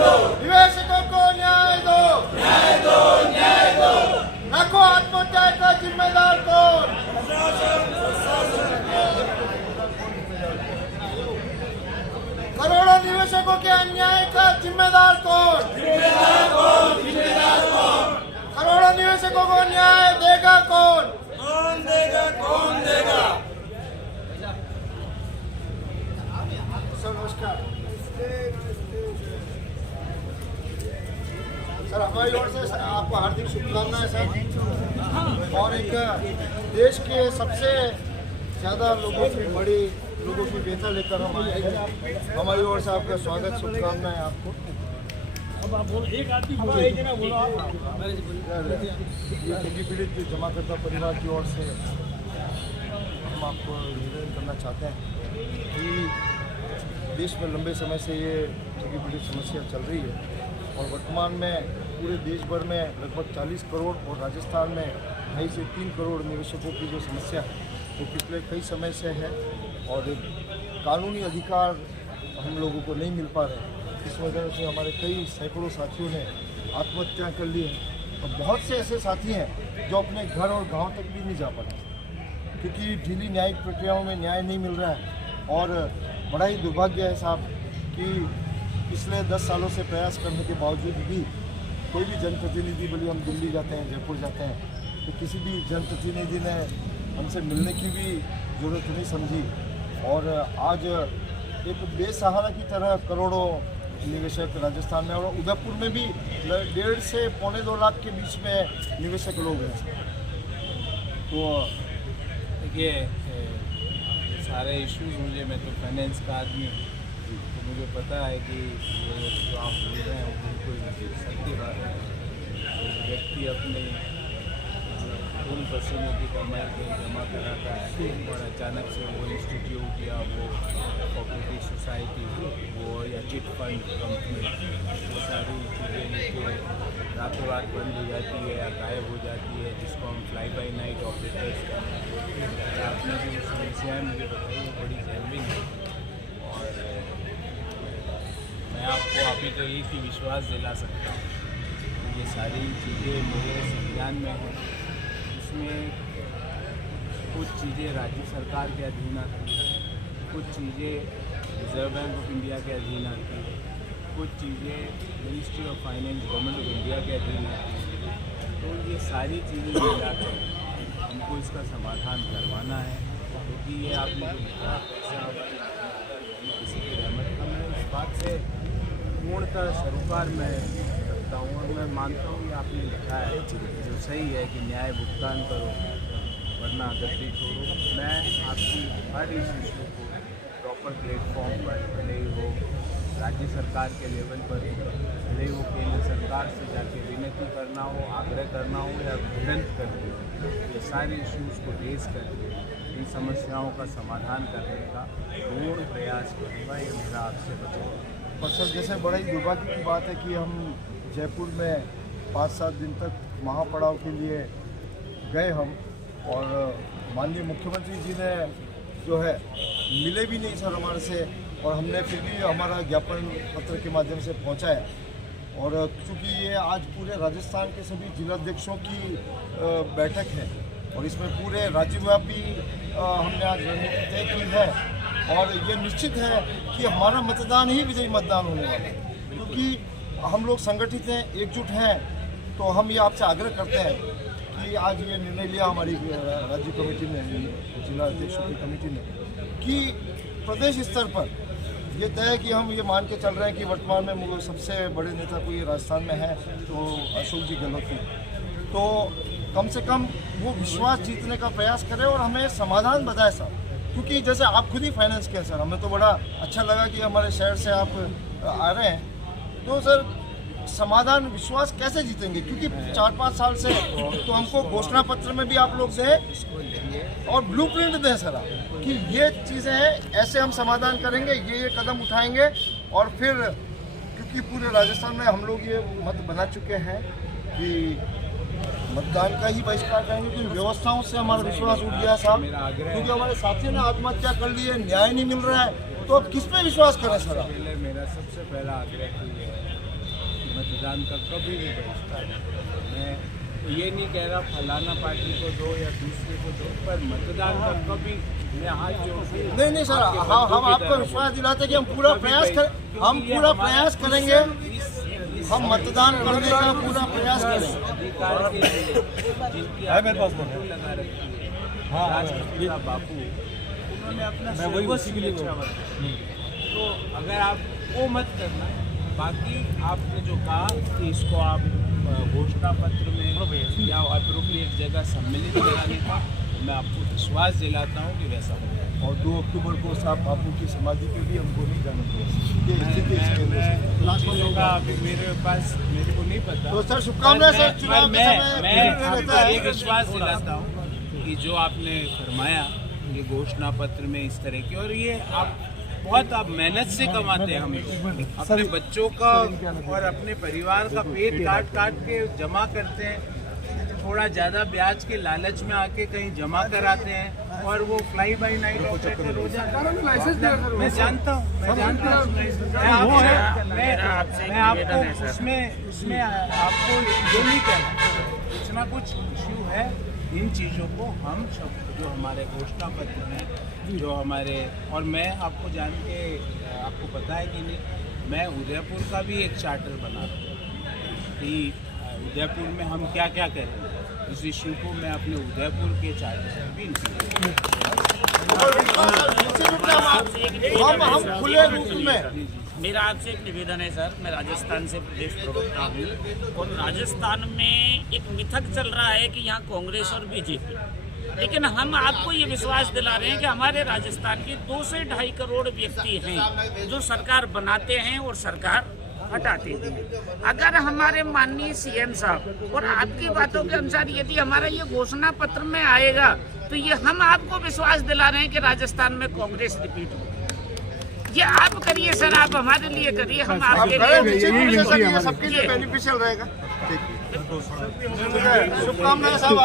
निवेशकों को न्याय दो, न्याय दो। लाखों आत्महत्या का जिम्मेदार कौन? करोड़ों निवेशकों के अन्याय का जिम्मेदार कौन? करोड़ों निवेशकों को न्याय देगा कौन? कौन देगा? सर नमस्कार। सर हमारी ओर से आपको हार्दिक शुभकामनाएं सर। और एक देश के सबसे ज़्यादा लोगों की बेहतर लेकर हम आए हैं। हमारी ओर से आपका स्वागत, शुभकामनाएं आपको। अब आप बोलो, एक आदमी बोलो आप। ये पीड़ित जमाकर्ता परिवार की ओर से हम आपको निवेदन करना चाहते हैं कि देश में लंबे समय से ये पीड़ित समस्या चल रही है और वर्तमान में पूरे देश भर में लगभग 40 करोड़ और राजस्थान में 2.5 से 3 करोड़ निवेशकों की जो समस्या है वो पिछले कई समय से है और कानूनी अधिकार हम लोगों को नहीं मिल पा रहे। इस वजह से हमारे कई सैकड़ों साथियों ने आत्महत्या कर ली है और बहुत से ऐसे साथी हैं जो अपने घर और गांव तक भी नहीं जा पा रहे क्योंकि ढीली न्यायिक प्रक्रियाओं में न्याय नहीं मिल रहा है। और बड़ा ही दुर्भाग्य है साहब कि पिछले 10 सालों से प्रयास करने के बावजूद भी कोई भी जनप्रतिनिधि, भले हम दिल्ली जाते हैं, जयपुर जाते हैं, तो किसी भी जनप्रतिनिधि ने हमसे मिलने की भी ज़रूरत नहीं समझी। और आज एक बेसहारा की तरह करोड़ों निवेशक राजस्थान में और उदयपुर में भी 1.5 से 2.25 लाख के बीच में निवेशक लोग हैं। तो देखिए सारे इश्यूज मुझे, मैं तो फाइनेंस का आदमी हूँ तो मुझे पता है कि ये जो आप बोल रहे हैं वो बिल्कुल सत्य बात है। एक व्यक्ति अपने खून पसीने की कमाई कहीं जमा कराता है और अचानक से वो इंस्टीट्यूट या वो कोऑपरेटिव सोसाइटी वो या चिट फंड कंपनी वो सारी चीज़ें लेके रातों रात बंद हो जाती है या गायब हो जाती है, जिसको हम फ्लाई बाई नाइट ऑपरेटर्स कहते हैं। आपने जो समस्याएँ मुझे बताई वो बड़ी जेन्युइन है और मैं आपको अभी तो एक ही विश्वास दिला सकता हूँ। ये सारी चीज़ें मेरे संज्ञान में हैं। इसमें कुछ चीज़ें राज्य सरकार के अधीन आती हैं, कुछ चीज़ें रिजर्व बैंक ऑफ इंडिया के अधीन आती है, कुछ चीज़ें ministry of finance government of India के अधीन आती है। तो ये सारी चीज़ें मिलाकर हमको इसका समाधान करवाना है क्योंकि ये आपने जो लिखा पैसा किसी की रहमत का, मैं इस बात से पूर्णतः सरोकार में रखता हूँ और मैं मानता हूँ कि आपने लिखा है जो सही है कि न्याय भुगतान करो वरना गद्दी छोड़ो। मैं आपकी हर इस इशू को प्रॉपर प्लेटफॉर्म पर, भले ही वो राज्य सरकार के लेवल पर, भले ही वो केंद्र सरकार से जाके विनती करना हो, आग्रह करना हो या भिड़ंत करके, ये सारे इश्यूज़ को रेज करके इन समस्याओं का समाधान करने का पूर्ण प्रयास करूँगा। ये मेरा आपसे बचाव है। पर सर जैसे बड़ा ही दुर्भाग्य की बात है कि हम जयपुर में 5-7 दिन तक महापड़ाव के लिए गए हम और माननीय मुख्यमंत्री जी ने जो है मिले भी नहीं सर हमारे से और हमने फिर भी हमारा ज्ञापन पत्र के माध्यम से पहुंचाया। और चूँकि ये आज पूरे राजस्थान के सभी जिलाध्यक्षों की बैठक है और इसमें पूरे राज्यव्यापी हमने आज रणनीति तय की है और ये निश्चित है कि हमारा मतदान ही विजयी मतदान होने वाला है क्योंकि हम लोग संगठित हैं, एकजुट हैं। तो हम ये आपसे आग्रह करते हैं कि आज ये निर्णय लिया हमारी राज्य कमेटी ने, जिला अध्यक्षों की कमेटी ने, कि प्रदेश स्तर पर ये तय है कि हम ये मान के चल रहे हैं कि वर्तमान में सबसे बड़े नेता कोई राजस्थान में है तो अशोक जी गहलोत। तो कम से कम वो विश्वास जीतने का प्रयास करें और हमें समाधान बताए साहब, क्योंकि जैसे आप खुद ही फाइनेंस के सर, हमें तो बड़ा अच्छा लगा कि हमारे शहर से आप आ रहे हैं। तो सर समाधान विश्वास कैसे जीतेंगे क्योंकि 4-5 साल से तो हमको घोषणा पत्र में भी आप लोग दें और ब्लूप्रिंट दें सर आप कि ये चीज़ें हैं, ऐसे हम समाधान करेंगे, ये कदम उठाएंगे। और फिर क्योंकि पूरे राजस्थान में हम लोग ये मत बना चुके हैं कि मतदान का ही बहिष्कार करेंगे क्योंकि व्यवस्थाओं से हमारा विश्वास उठ गया साहब, क्योंकि हमारे साथियों ने आत्महत्या कर ली है, न्याय नहीं मिल रहा है, तो अब किस पे विश्वास करें सर? मेरा सबसे पहला आग्रह ये है मतदान का कभी भी बहिष्कार नहीं करूँगा। मैं तो ये नहीं कह रहा फलाना पार्टी को दो या दूसरे को दो, पर मतदान का कभी मैं हाथ जोड़ के नहीं सर, हम आपको विश्वास दिलाते कि हम पूरा प्रयास करेंगे, हम मतदान करने का पूरा प्रयास करेंगे। अधिकार के लिए जिनकी आपने लगा रखी है राष्ट्रपिता बापू, उन्होंने अपना सर्वस्व न्यौछावर किया। तो अगर आप वो मत करना, बाकी आपने जो कहा कि इसको आप घोषणा पत्र में या अप्रोप्रिएट जगह सम्मिलित कराने का, मैं आपको विश्वास दिलाता हूँ कि वैसा होगा। और 2 अक्टूबर को साहब बापू की समाधि पे भी हमको नहीं जाना चाहिए। अभी मेरे को नहीं पता, तो सर शुभकामनाएं सर, चुनाव के समय मैं आपको ये विश्वास दिलाता हूँ कि जो आपने फरमाया ये घोषणा पत्र में इस तरह की, और ये आप बहुत मेहनत से कमाते हैं हम लोग, अपने बच्चों का और अपने परिवार का पेट काट के जमा करते हैं, थोड़ा ज़्यादा ब्याज के लालच में आके कहीं जमा कराते हैं और वो फ्लाई बाय नाइट ऑपरेटर हो जाता है। मैं जानता हूँ मैं आपको उसमें आपको ये नहीं कहना, कुछ ना कुछ इश्यू है। इन चीज़ों को हम जो हमारे घोषणा पत्र में जो हमारे, और मैं आपको जान के आपको पता है कि नहीं, मैं उदयपुर का भी एक चार्टर बना रहा हूँ कि उदयपुर में हम क्या क्या करें। इस इश्यू को मैं अपने उदयपुर के चार्टर में भी हम खुले रूप में, मेरा आपसे एक निवेदन है सर, मैं राजस्थान से प्रदेश प्रवक्ता हूँ और राजस्थान में एक मिथक चल रहा है कि यहाँ कांग्रेस और बीजेपी, लेकिन हम आपको ये विश्वास दिला रहे हैं कि हमारे राजस्थान के 2 से 2.5 करोड़ व्यक्ति हैं जो सरकार बनाते हैं और सरकार हटाते हैं। अगर हमारे माननीय सीएम साहब और आपकी बातों के अनुसार यदि हमारा ये घोषणा पत्र में आएगा तो ये हम आपको विश्वास दिला रहे हैं कि राजस्थान में कांग्रेस रिपीट हो। ये आप करिए सर, आप हमारे लिए करिए, हम आपके लिए सबके लिए बेनिफिशियल रहेगा। शुभकामनाएं साहब।